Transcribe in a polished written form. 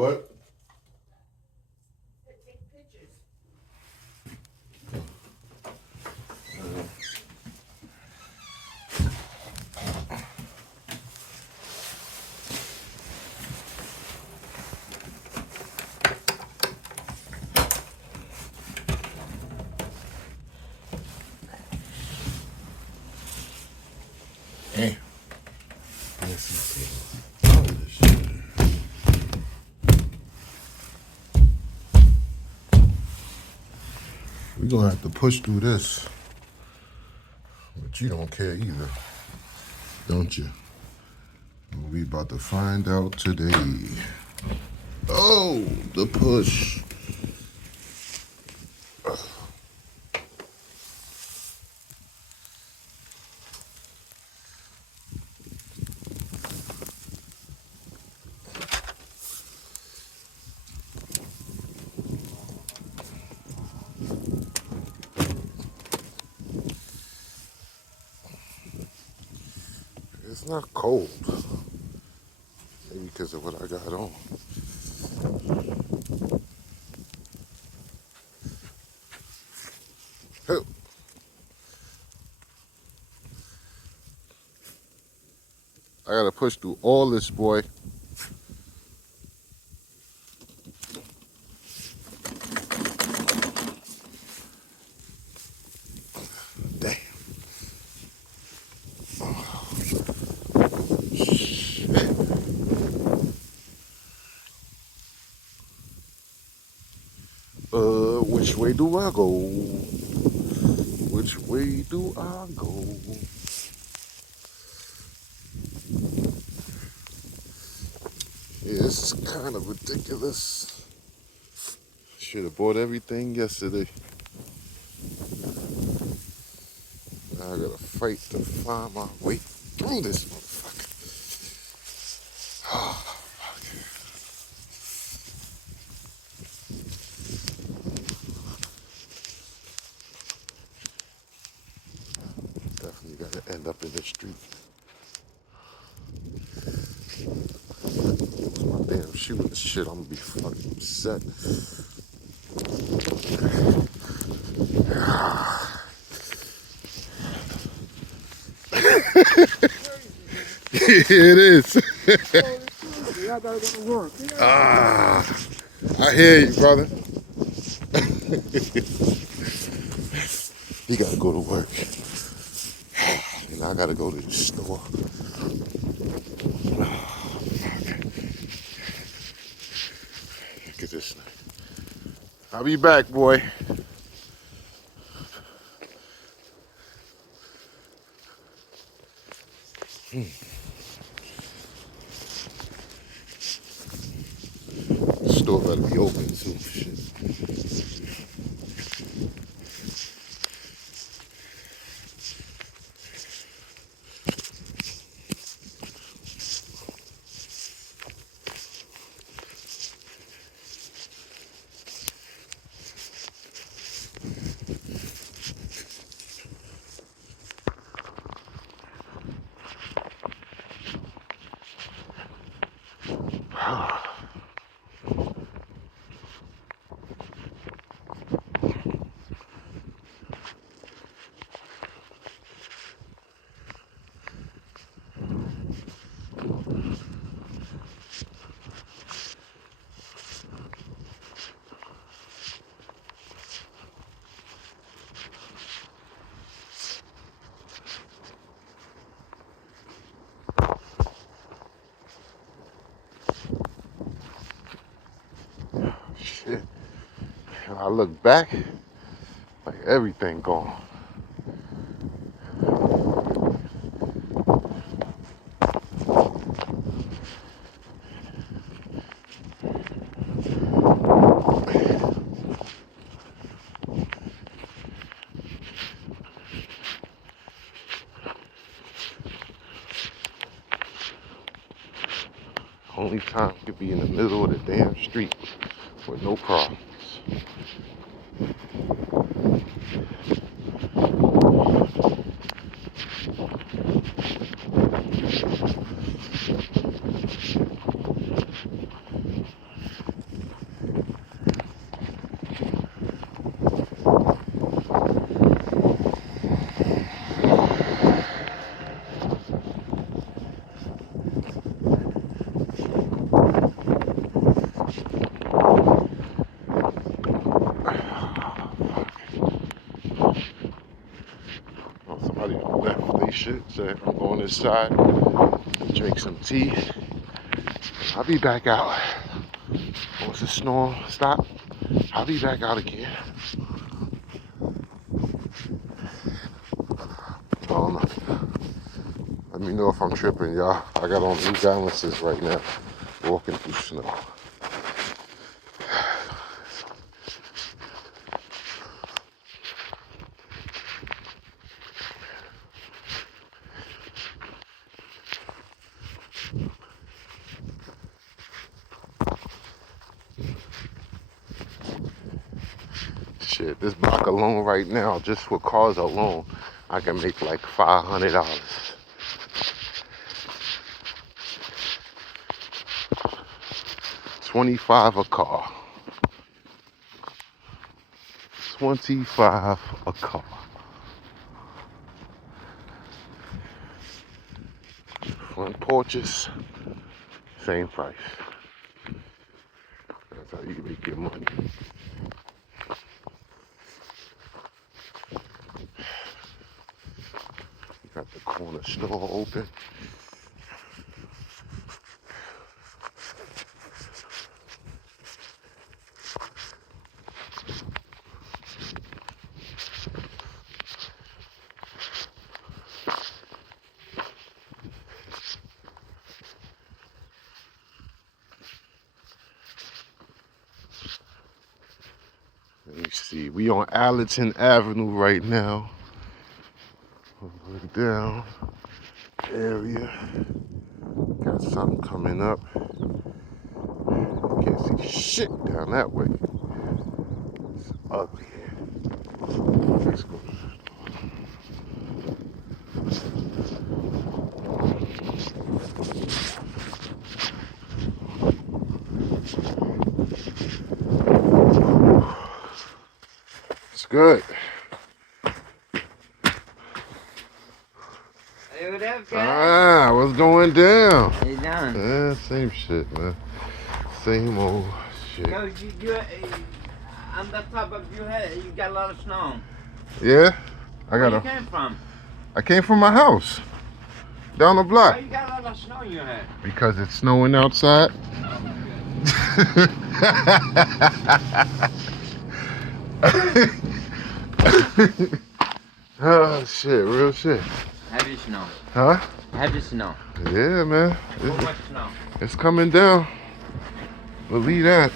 What? Take pictures. Damn. This is we're gonna have to push through this. But you don't care either, don't you? We about to find out today. Oh, the push. It's not cold. Maybe because of what I got on. Help. I gotta push through all this, boy. Damn. Oh, shit. Which way do I go? Which way do I go? Yeah, it's kind of ridiculous. Should have bought everything yesterday. Now I gotta fight to find my way through this motherfucker. Oh, fuck. Definitely gotta end up in the street. Lose my damn shoe and shit, I'm gonna be fucking upset. It is. I gotta go to work. I hear you, brother. You gotta go to work. And I gotta go to the store. Look at this. I'll be back, boy. The store better be open too. Shit. Shit. When I look back, like everything gone. Only time you could be in the middle of the damn street with no problems. this side, drink some tea. I'll be back out. Once the storm stops, I'll be back out again. Let me know if I'm tripping, y'all. I got on New Balances right now, walking through snow. Shit, this block alone right now, just for cars alone, I can make like $500. $25 a car. $25 a car. Front porches, same price. That's how you make your money. Got the corner store open. Let me see. We on Allerton Avenue right now. Look down area. Got something coming up. Can't see shit down that way. It's ugly. Let's go. It's good. Hey, what up, guys? Ah, what's going down? How you doing? Yeah, same shit, man. Same old shit. Yo, you on the top of your head, you got a lot of snow. Yeah, I Where got you a. came from? I came from my house, down the Why block, you got a lot of snow in your head? because it's snowing outside. Oh shit, real shit. Heavy snow. Huh? Heavy snow. Yeah, man. Too much snow. It's coming down. Believe that.